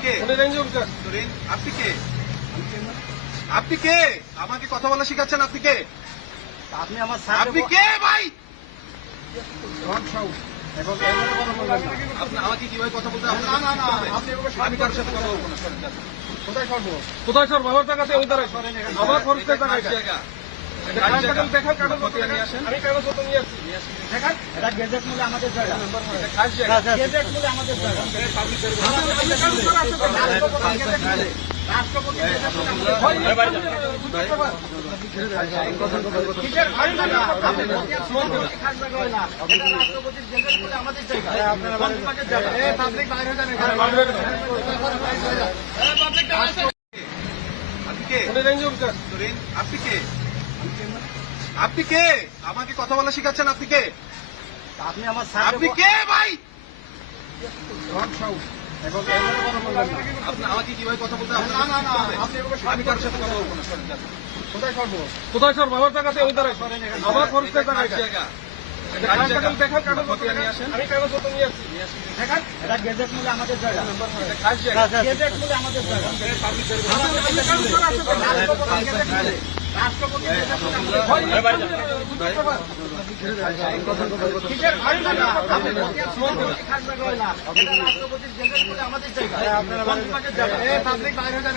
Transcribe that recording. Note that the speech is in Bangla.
কে? আপনি কে? আপনি কে? আমাকে কথা বলা শিখাচ্ছেন আপনি কে? আপনি আমার আপনি কে ভাই? রন সাউ। এবং এভাবে কথা বলবেন না। আপনি আমাকে কীভাবে কথা বলতে না, না, না, আমি কারোর সাথে কথা বলব না সরেন, কোথায় করব কোথায় স্যার বাবার টাকাতে ওই দাঁড়ায় আমার খরচের এটা টাকা আমাদের জায়গা? আপনি কে আপনি কে? আমাকে কথা বলা শিখাচ্ছেন আপনি কে? আপনি আমার আপনি কে ভাই? আমাকে কীভাবে কথা বলতে না, না, না, আমি কারোর সাথে কথা বলব না কোথায় কোথায় টাকাতে ওই দাঁড়ায় আমার টাকা আমাদের জায়গা। জায়গা। আমাদের জায়গা। পাবলিক বাইরে হয়ে